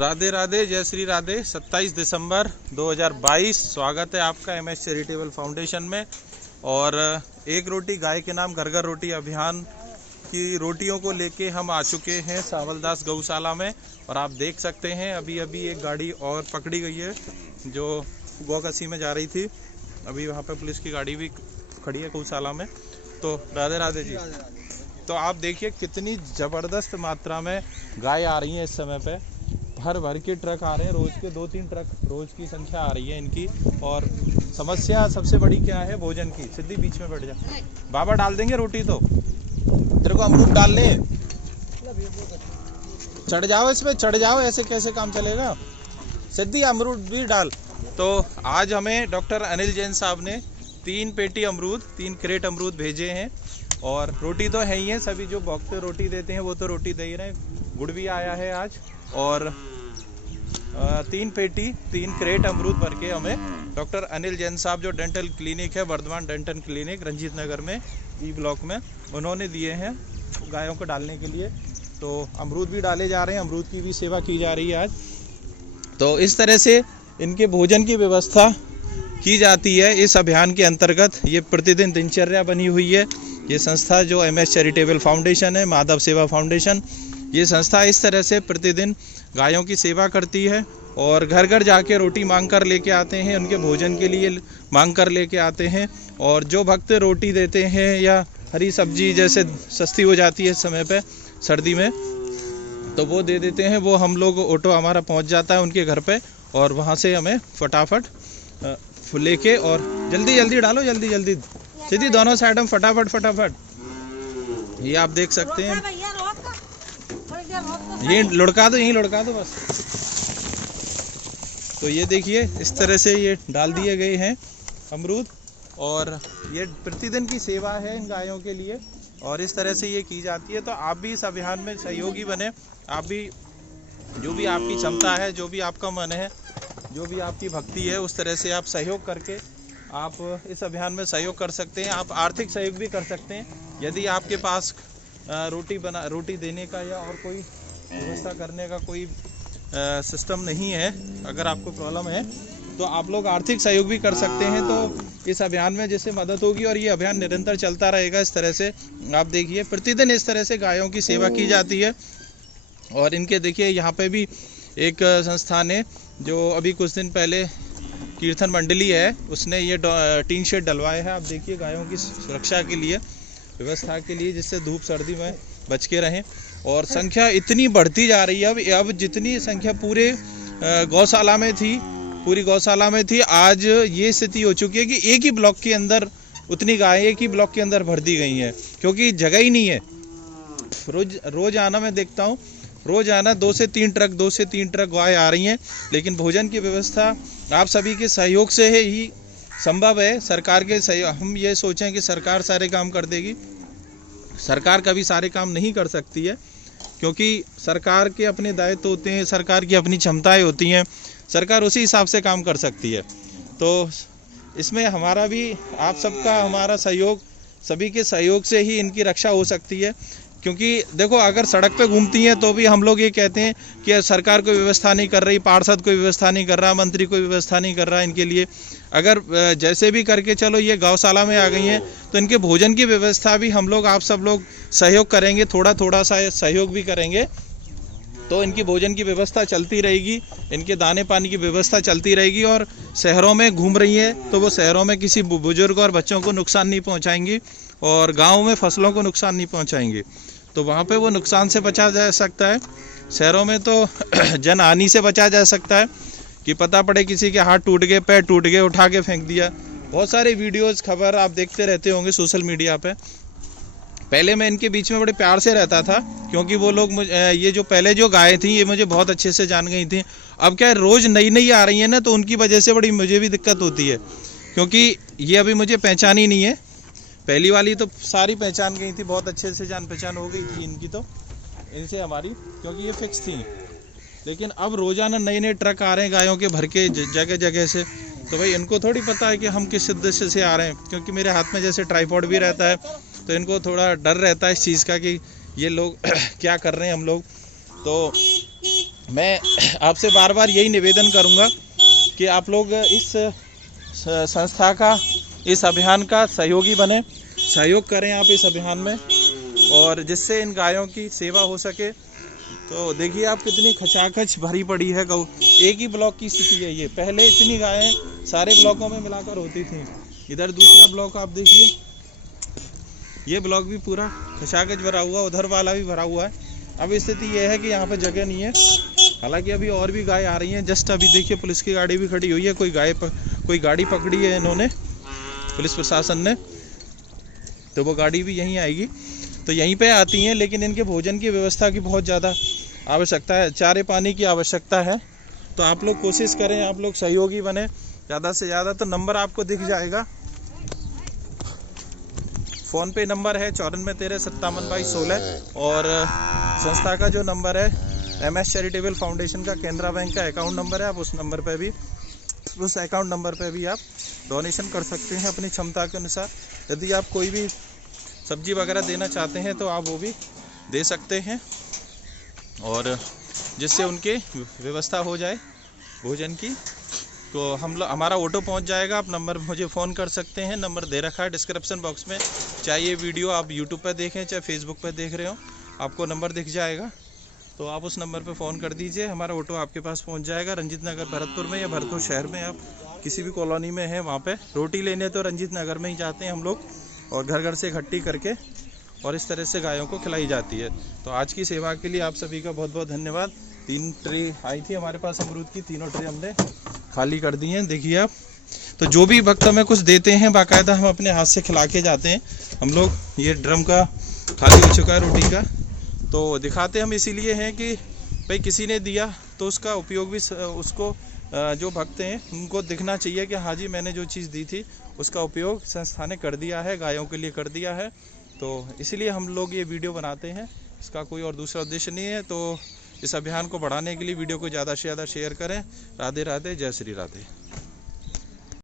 राधे राधे, जय श्री राधे। 27 दिसंबर 2022 स्वागत है आपका MS चैरिटेबल फाउंडेशन में। और एक रोटी गाय के नाम घर घर रोटी अभियान की रोटियों को लेके हम आ चुके हैं सावलदास गौशाला में। और आप देख सकते हैं अभी अभी एक गाड़ी और पकड़ी गई है जो गौकसी में जा रही थी। अभी वहाँ पे पुलिस की गाड़ी भी खड़ी है गौशाला में। तो राधे राधे जी। तो आप देखिए कितनी ज़बरदस्त मात्रा में गाय आ रही हैं इस समय पे। भर भर के ट्रक आ रहे हैं, रोज़ के 2-3 ट्रक रोज़ की संख्या आ रही है इनकी। और समस्या सबसे बड़ी क्या है? भोजन की। सिद्धि बीच में बैठ जा। बाबा डाल देंगे रोटी तो। तेरे को अमरूद डालने हैं? चढ़ जाओ इसमें, चढ़ जाओ, ऐसे कैसे काम चलेगा? सिद्धि अमरूद भी डाल। तो आज हमें डॉक्टर अनिल जैन साहब ने 3 पेटी अमरूद, 3 क्रेट अमरूद भेजे हैं। और रोटी तो है ही है, सभी जो भक्त रोटी देते हैं वो तो रोटी दे ही रहे हैं। गुड़ भी आया है आज। और 3 पेटी 3 क्रेट अमरूद भर के हमें डॉक्टर अनिल जैन साहब, जो डेंटल क्लिनिक है वर्धमान डेंटल क्लिनिक रंजीत नगर में ई ब्लॉक में, उन्होंने दिए हैं गायों को डालने के लिए। तो अमरूद भी डाले जा रहे हैं, अमरूद की भी सेवा की जा रही है आज। तो इस तरह से इनके भोजन की व्यवस्था की जाती है इस अभियान के अंतर्गत। ये प्रतिदिन दिनचर्या बनी हुई है। ये संस्था जो MS चैरिटेबल फाउंडेशन है, माधव सेवा फाउंडेशन, ये संस्था इस तरह से प्रतिदिन गायों की सेवा करती है। और घर घर जाके रोटी मांग कर लेके आते हैं, उनके भोजन के लिए मांग कर लेके आते हैं। और जो भक्त रोटी देते हैं या हरी सब्जी जैसे सस्ती हो जाती है इस समय पे सर्दी में, तो वो दे देते हैं। वो हम लोग ऑटो हमारा पहुंच जाता है उनके घर पे। और वहाँ से हमें फटाफट लेके, और जल्दी जल्दी डालो, जल्दी जल्दी सीधी दोनों साइड में फटाफट फटाफट। ये आप देख सकते हैं, ये लुढ़का दो, यहीं लुढ़का दो बस। तो ये देखिए इस तरह से ये डाल दिए गए हैं अमरूद। और ये प्रतिदिन की सेवा है इन गायों के लिए, और इस तरह से ये की जाती है। तो आप भी इस अभियान में सहयोगी बने। आप भी, जो भी आपकी क्षमता है, जो भी आपका मन है, जो भी आपकी भक्ति है, उस तरह से आप सहयोग करके आप इस अभियान में सहयोग कर सकते हैं। आप आर्थिक सहयोग भी कर सकते हैं। यदि आपके पास रोटी देने का या और कोई व्यवस्था करने का कोई सिस्टम नहीं है, अगर आपको प्रॉब्लम है, तो आप लोग आर्थिक सहयोग भी कर सकते हैं। तो इस अभियान में जैसे मदद होगी, और ये अभियान निरंतर चलता रहेगा इस तरह से। आप देखिए प्रतिदिन इस तरह से गायों की सेवा की जाती है। और इनके देखिए यहाँ पे भी एक संस्थान है जो अभी कुछ दिन पहले कीर्तन मंडली है, उसने ये टीन शेड डलवाए हैं। आप देखिए गायों की सुरक्षा के लिए, व्यवस्था के लिए, जिससे धूप सर्दी में बच के रहें। और संख्या इतनी बढ़ती जा रही है। अब जितनी संख्या पूरे गौशाला में थी, पूरी गौशाला में थी, आज ये स्थिति हो चुकी है कि एक ही ब्लॉक के अंदर उतनी गायें एक ही ब्लॉक के अंदर भर दी गई हैं, क्योंकि जगह ही नहीं है। रोज आना, मैं देखता हूँ रोज आना 2 से 3 ट्रक गाय आ रही हैं। लेकिन भोजन की व्यवस्था आप सभी के सहयोग से ही संभव है। सरकार के सहयोग, हम ये सोचें कि सरकार सारे काम कर देगी, सरकार कभी सारे काम नहीं कर सकती है, क्योंकि सरकार के अपने दायित्व होते हैं, सरकार की अपनी क्षमताएं होती हैं। सरकार उसी हिसाब से काम कर सकती है। तो इसमें हमारा भी, आप सबका, हमारा सहयोग, सभी के सहयोग से ही इनकी रक्षा हो सकती है। क्योंकि देखो, अगर सड़क पे घूमती हैं तो भी हम लोग ये कहते हैं कि सरकार कोई व्यवस्था नहीं कर रही, पार्षद कोई व्यवस्था नहीं कर रहा, मंत्री कोई व्यवस्था नहीं कर रहा इनके लिए। अगर जैसे भी करके चलो ये गौशाला में आ गई हैं, तो इनके भोजन की व्यवस्था भी हम लोग, आप सब लोग सहयोग करेंगे, थोड़ा थोड़ा सा सहयोग भी करेंगे, तो इनकी भोजन की व्यवस्था चलती रहेगी, इनके दाने पानी की व्यवस्था चलती रहेगी। और शहरों में घूम रही है तो वो शहरों में किसी बुजुर्ग और बच्चों को नुकसान नहीं पहुँचाएंगी, और गाँव में फसलों को नुकसान नहीं पहुँचाएंगी। तो वहाँ पे वो नुकसान से बचा जा सकता है। शहरों में तो जनहानि से बचा जा सकता है कि पता पड़े किसी के हाथ टूट गए, पैर टूट गए, उठा के फेंक दिया। बहुत सारे वीडियोस, खबर आप देखते रहते होंगे सोशल मीडिया पे। पहले मैं इनके बीच में बड़े प्यार से रहता था, क्योंकि वो लोग ये जो पहले जो गायें थी ये मुझे बहुत अच्छे से जान गई थी। अब क्या है, रोज़ नई नई आ रही है ना, तो उनकी वजह से बड़ी मुझे भी दिक्कत होती है, क्योंकि ये अभी मुझे पहचान ही नहीं है। पहली वाली तो सारी पहचान गई थी, बहुत अच्छे से जान पहचान हो गई थी इनकी, तो इनसे हमारी, क्योंकि ये फिक्स थी। लेकिन अब रोज़ाना नए नए ट्रक आ रहे हैं गायों के भर के जगह जगह से। तो भाई इनको थोड़ी पता है कि हम किस उद्देश्य से आ रहे हैं, क्योंकि मेरे हाथ में जैसे ट्राइपॉड भी रहता है, तो इनको थोड़ा डर रहता है इस चीज़ का कि ये लोग क्या कर रहे हैं हम लोग। तो मैं आपसे बार बार यही निवेदन करूंगा कि आप लोग इस संस्था का, इस अभियान का सहयोगी बने, सहयोग करें आप इस अभियान में, और जिससे इन गायों की सेवा हो सके। तो देखिए आप कितनी खचाखच भरी पड़ी है गौ। एक ही ब्लॉक की स्थिति है ये। पहले इतनी गायें सारे ब्लॉकों में मिलाकर होती थी। इधर दूसरा ब्लॉक आप देखिए, ये ब्लॉक भी पूरा खचाखच भरा हुआ, उधर वाला भी भरा हुआ है। अब स्थिति ये है कि यहाँ पे जगह नहीं है। हालांकि अभी और भी गाय आ रही हैं। जस्ट अभी देखिए पुलिस की गाड़ी भी खड़ी हुई है। कोई गाड़ी पकड़ी है इन्होंने, पुलिस प्रशासन ने, तो वो गाड़ी भी यहीं आएगी। तो यहीं पे आती हैं, लेकिन इनके भोजन की व्यवस्था की बहुत ज़्यादा आवश्यकता है, चारे पानी की आवश्यकता है। तो आप लोग कोशिश करें, आप लोग सहयोगी बने ज़्यादा से ज़्यादा। तो नंबर आपको दिख जाएगा, फ़ोन पे नंबर है 9413572216, और संस्था का जो नंबर है MS चैरिटेबल फाउंडेशन का, केनरा बैंक का अकाउंट नंबर है। आप उस अकाउंट नंबर पे भी आप डोनेशन कर सकते हैं अपनी क्षमता के अनुसार। यदि आप कोई भी सब्जी वगैरह देना चाहते हैं तो आप वो भी दे सकते हैं, और जिससे उनके व्यवस्था हो जाए भोजन की। तो हमारा ऑटो पहुंच जाएगा। आप नंबर मुझे फ़ोन कर सकते हैं, नंबर दे रखा है डिस्क्रिप्शन बॉक्स में। चाहे ये वीडियो आप यूट्यूब पर देखें, चाहे फेसबुक पर देख रहे हो, आपको नंबर दिख जाएगा। तो आप उस नंबर पर फ़ोन कर दीजिए, हमारा ऑटो आपके पास पहुंच जाएगा। रंजीत नगर भरतपुर में या भरतपुर शहर में आप किसी भी कॉलोनी में है, वहाँ पे रोटी लेने तो रंजीत नगर में ही जाते हैं हम लोग, और घर घर से इकट्ठी करके और इस तरह से गायों को खिलाई जाती है। तो आज की सेवा के लिए आप सभी का बहुत बहुत धन्यवाद। 3 ट्रे आई थी हमारे पास अमरूद की, तीनों ट्रे हमने खाली कर दी हैं। देखिए आप, तो जो भी भक्त हमें कुछ देते हैं बाकायदा हम अपने हाथ से खिला के जाते हैं हम लोग। ये ड्रम का खाली हो चुका है रोटी का, तो दिखाते हम इसीलिए हैं कि भाई किसी ने दिया तो उसका उपयोग भी उसको जो भक्त हैं उनको दिखना चाहिए कि हाँ जी मैंने जो चीज़ दी थी उसका उपयोग संस्था ने कर दिया है, गायों के लिए कर दिया है। तो इसलिए हम लोग ये वीडियो बनाते हैं, इसका कोई और दूसरा उद्देश्य नहीं है। तो इस अभियान को बढ़ाने के लिए वीडियो को ज़्यादा से ज़्यादा शेयर करें। राधे राधे, जय श्री राधे।